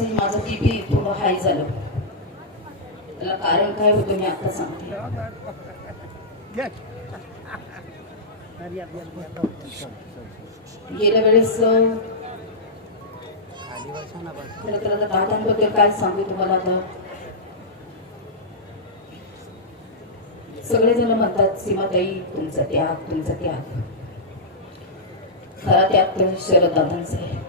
माझं बीपी थोडं हाय झालं. त्याला कारण काय होतं मी आता सांगते. गेल्या वेळेस खरं तर आता दादांबद्दल काय सांगू तुम्हाला आता? सगळेजण म्हणतात सीमाताई तुमचा त्याग तुमचा त्याग. खरा त्याग तर शरद दादांचा आहे.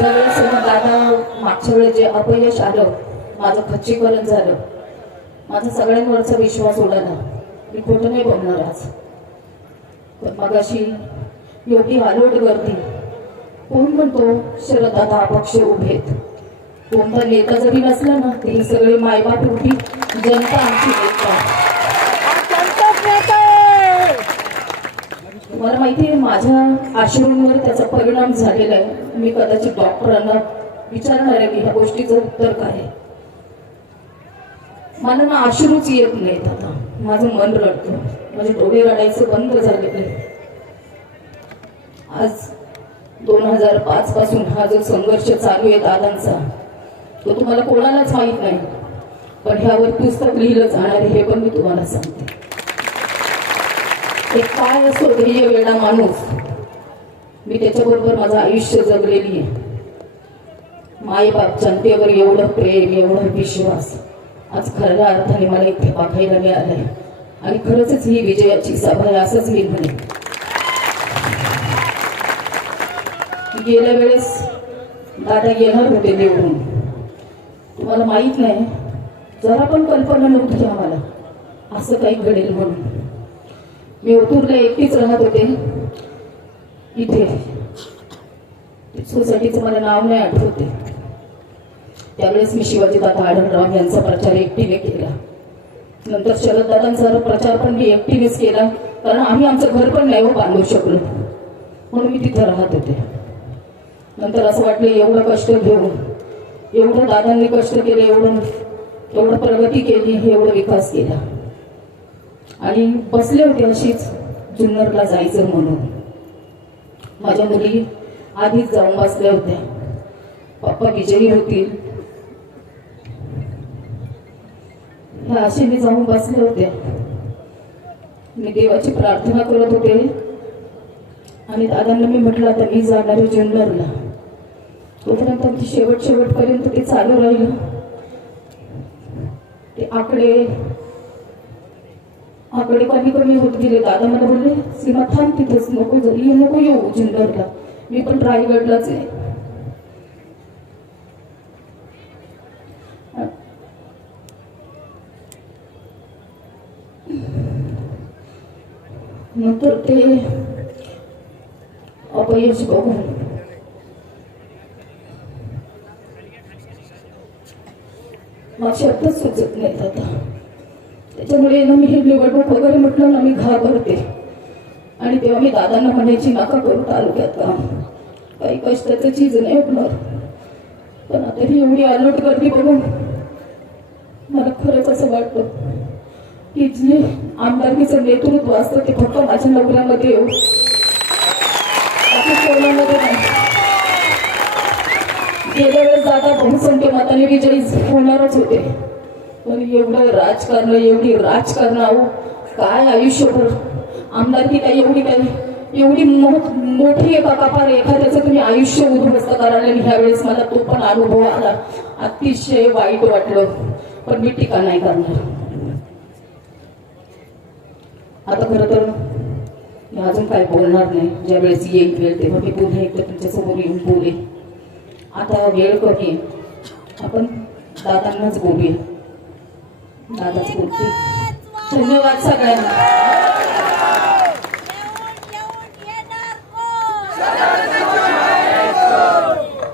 ज्यावेळेस दादा मागच्या वेळेस जे अपयश आलं माझं खच्चीकरण झालं. माझा सगळ्यांवरचा विश्वास उडाला. मी खोटं नाही बोलणार आज. तर मग अशी योगी आलोट गर्दी कोण म्हणतो शरद दादा अपक्ष उभेत कोणता नेता जरी नसला ना तरी सगळे मायबाप उभी जनता आमची नेता तुम्हाला माहिती आहे माझ्या आश्रमांवर त्याचा परिणाम झालेला आहे. मी कदाचित डॉक्टरांना विचारणार आहे की ह्या गोष्टीचं उत्तर काय आहे. मला ना आश्रूच येत नाहीत आता. माझं मन रडतं. माझे डोळे रडायचं बंद झालेलं आहे. आज दोन हजार पाच पासून हा जो संघर्ष चालू आहे दादांचा तो तुम्हाला कोणालाच माहीत नाही. पण ह्यावर पुस्तक लिहिलं जाणार आहे हे पण मी तुम्हाला सांगते. एक काय असो ध्येय वेळा माणूस. मी त्याच्याबरोबर माझं आयुष्य जगलेली आहे. मायबाप जनतेवर एवढं प्रेम एवढा विश्वास. आज खऱ्या अर्थाने मला इथे मिळालं मिळालंय. आणि खरंच ही विजयाची सभा आहे असंच मी म्हणे गेल्या वेळेस दादा येणार होते निवडून तुम्हाला माहीत नाही जरा पण कल्पना नव्हती आम्हाला. असं काही घडेल म्हणून. मी ओतूरला एकटीच राहत होते. इथे. सोसायटीचं मला नाव नाही आठवते त्यावेळेस मी शिवाजीदादा आढळराव यांचा प्रचार एकटीने केला. नंतर शरददादांचा प्रचार पण मी एकटीनेच केला कारण आम्ही आमचं घर पण नाही हो बांधू शकलो. म्हणून मी तिथं राहत होते. नंतर असं वाटलं एवढं कष्ट घेऊन एवढं दादांनी कष्ट केले एवढं एवढं प्रगती केली एवढं विकास केला. आणि बसले होते अशीच जुन्नरला जायचं म्हणून. माझ्या मुली आधीच जाऊन बसल्या होत्या. पप्पा विजयी होतील. ह्या आशेने जाऊन बसल्या होत्या. मी देवाची प्रार्थना करत होते. आणि दादांना मी म्हटलं आता मी जाणार आहे जुन्नरला. तोपर्यंत आमची शेवट शेवटपर्यंत ते चालू राहिलं. ते आकडे आकडे कमी कमी होत गेले. दादा मला बोलले सीमा थांब तिथेच. नको जरी ये नको येऊ जुन्नरला मी पण रायगडलाच आहे. नंतर ते अपयश बघून. मग शब्दच सुचत नाहीत आता. त्याच्यामुळे ना मी हे निवडणूक वगैरे म्हटलं ना मी घाबरते. आणि तेव्हा मी दादांना म्हणायची नका करू तालुक्यात काम. काही कष्टाचं चीज नाही होणार पण आता ही एवढी अलर्ट गर्दी बघून मला खरंच असं वाटतं की जे आमदारकीचं नेतृत्व असतं ते फक्त माझ्या नोकऱ्यामध्ये हो. येऊ कोणामध्ये नाही. गेल्या वेळेस दादा बहुसंख्य मताने विजयी होणारच होते. पण एवढं राजकारण एवढी राजकारणावर काय आयुष्यभर? आमदारकी काय एवढी काय? एवढी मोठी एका कपार एखाद्याचं तुम्ही आयुष्य उद्ध्वस्त करायला आणि ह्यावेळेस मला तो पण अनुभव आला. अतिशय वाईट वाटलं. पण मी टीका नाही करणार. आता खरं तर मी अजून काय बोलणार नाही. ज्या वेळेस येईल वेळ तेव्हा मी पुन्हा एकदा तुमच्यासमोर येऊन बोले आता वेळ कमी आपण दादांनाच बोलूया. दादाच बोलते. धन्यवाद सगळ्यांना.